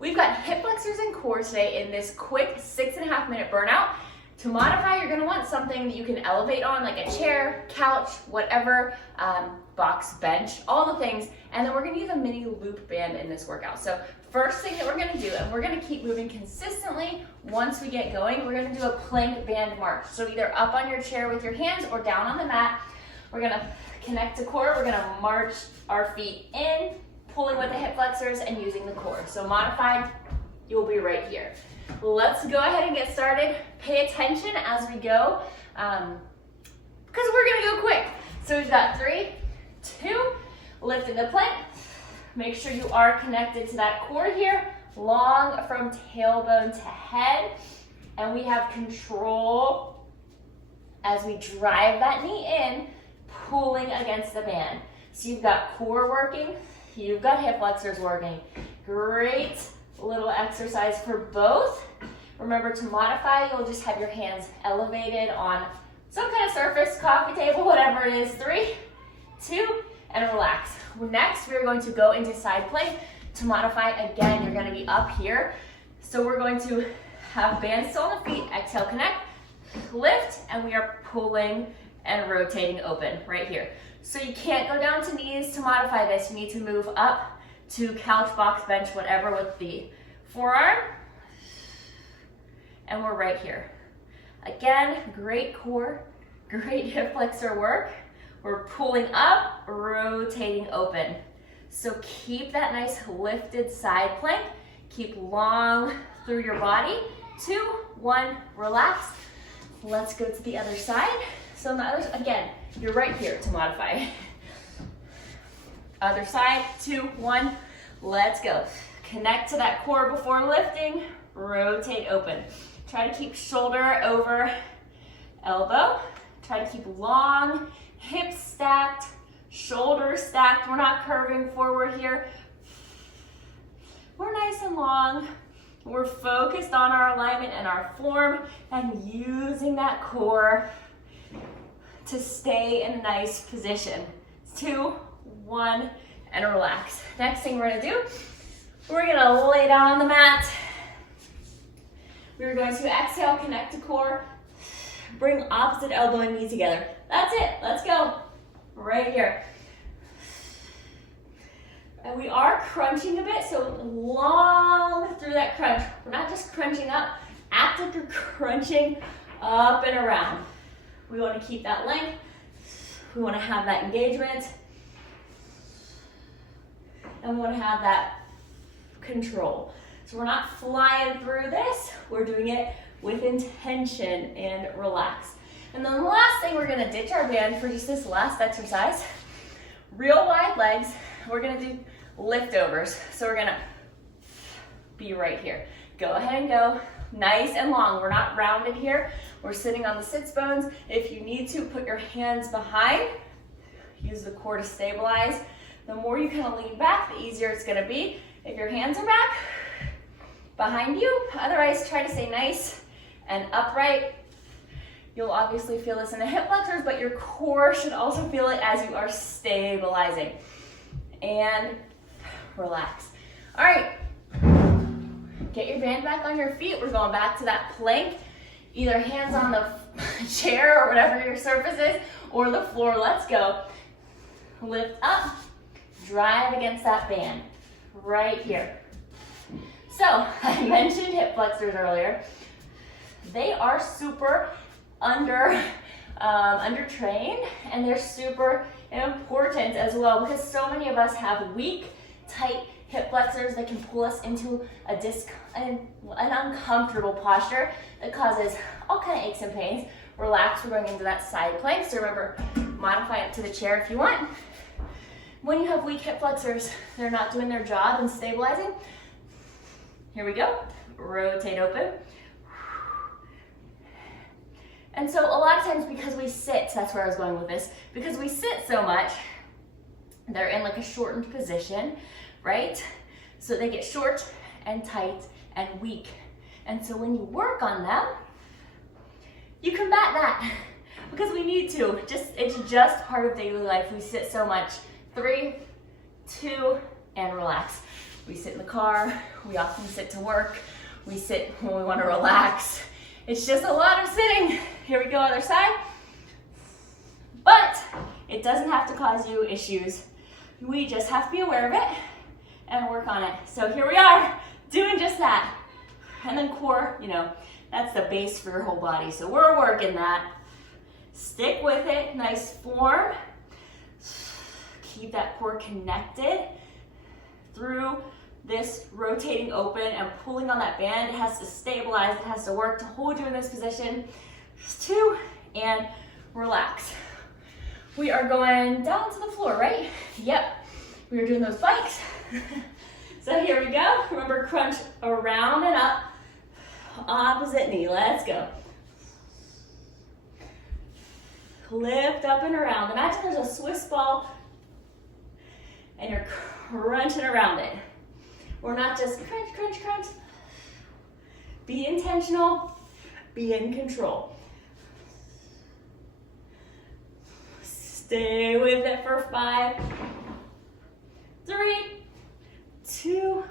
We've got hip flexors and core today in this quick 6.5 minute burnout. To modify, you're gonna want something that you can elevate on, like a chair, couch, whatever, box, bench, all the things. And then we're gonna use a mini loop band in this workout. So first thing that we're gonna do, and we're gonna keep moving consistently once we get going, we're gonna do a plank band march. So either up on your chair with your hands or down on the mat. We're gonna connect to core, we're gonna march our feet in, pulling with the hip flexors and using the core. So modified, you'll be right here. Let's go ahead and get started. Pay attention as we go, because we're gonna go quick. So we've got 3, 2, lifting the plank. Make sure you are connected to that core here, long from tailbone to head. And we have control as we drive that knee in, pulling against the band. So you've got core working, you've got hip flexors working. Great little exercise for both. Remember to modify, you'll just have your hands elevated on some kind of surface, coffee table, whatever it is. 3, 2, and relax. Next, we're going to go into side plank. To modify, again, you're gonna be up here. So we're going to have bands still on the feet, exhale, connect, lift, and we are pulling and rotating open right here. So you can't go down to knees to modify this. You need to move up to couch, box, bench, whatever with the forearm. And we're right here. Again, great core, great hip flexor work. We're pulling up, rotating open. So keep that nice lifted side plank. Keep long through your body. 2, 1, relax. Let's go to the other side. So on the other, again, you're right here to modify. Other side, 2, 1, let's go. Connect to that core before lifting, rotate open. Try to keep shoulder over elbow. Try to keep long, hips stacked, shoulders stacked. We're not curving forward here. We're nice and long. We're focused on our alignment and our form and using that core to stay in a nice position. 2, 1, and relax. Next thing we're gonna do, we're gonna lay down on the mat. We're going to exhale, connect to core, bring opposite elbow and knee together. That's it, let's go. Right here. And we are crunching a bit, so long through that crunch. We're not just crunching up, active you're crunching up and around. We want to keep that length. We want to have that engagement. And we want to have that control. So we're not flying through this. We're doing it with intention and relax. And then the last thing, we're going to ditch our band for just this last exercise. Real wide legs. We're going to do liftovers. So we're going to be right here. Go ahead and go. Nice and long. We're not rounded here. We're sitting on the sits bones. If you need to, put your hands behind. Use the core to stabilize. The more you kind of lean back, the easier it's going to be. If your hands are back, behind you. Otherwise, try to stay nice and upright. You'll obviously feel this in the hip flexors, but your core should also feel it as you are stabilizing. And relax. All right. Get your band back on your feet. We're going back to that plank. Either hands on the chair or whatever your surface is, or the floor. Let's go. Lift up. Drive against that band. Right here. So, I mentioned hip flexors earlier. They are super undertrained, and they're super important as well, because so many of us have weak, tight hip flexors that can pull us into an uncomfortable posture that causes all kind of aches and pains. Relax, we're going into that side plank. So remember, modify up to the chair if you want. When you have weak hip flexors, they're not doing their job in stabilizing. Here we go, rotate open. And so a lot of times, because we sit, that's where I was going with this, because we sit so much, they're in like a shortened position, right? So they get short and tight and weak. And so when you work on them, you combat that, because we need to. It's just part of daily life. We sit so much. 3, 2, and relax. We sit in the car, we often sit to work, we sit when we want to relax. It's just a lot of sitting. Here we go, other side. But it doesn't have to cause you issues. We just have to be aware of it and work on it. So here we are, doing just that. And then core, you know, that's the base for your whole body. So we're working that. Stick with it, nice form. Keep that core connected through this rotating open and pulling on that band. It has to stabilize, it has to work to hold you in this position. Just 2, and relax. We are going down to the floor, right? Yep, we are doing those bikes. So here we go. Remember, crunch around and up. Opposite knee, let's go. Lift up and around. Imagine there's a Swiss ball and you're crunching around it. We're not just crunch, crunch, crunch. Be intentional, be in control. Stay with it for 5, 3, 2,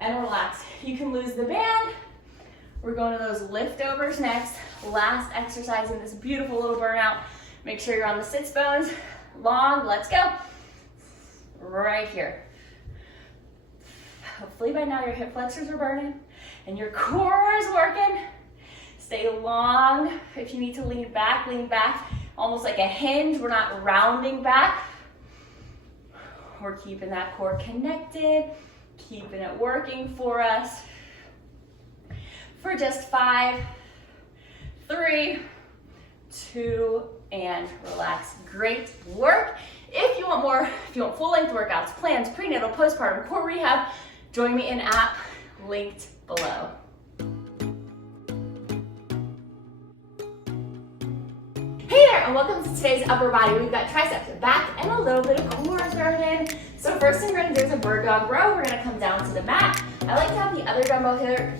and relax. You can lose the band. We're going to those liftovers next. Last exercise in this beautiful little burnout. Make sure you're on the sits bones. Long, let's go. Right here. Hopefully by now your hip flexors are burning and your core is working. Stay long. If you need to lean back, almost like a hinge. We're not rounding back. We're keeping that core connected, keeping it working for us. For just 5, 3, 2, and relax. Great work. If you want more, if you want full-length workouts, plans, prenatal, postpartum, core rehab, join me in app linked below. Hey there, and welcome to today's upper body. We've got triceps, back, and a little bit of core thrown in. So first thing we're gonna do is a bird dog row. We're gonna come down to the mat. I like to have the other dumbbell here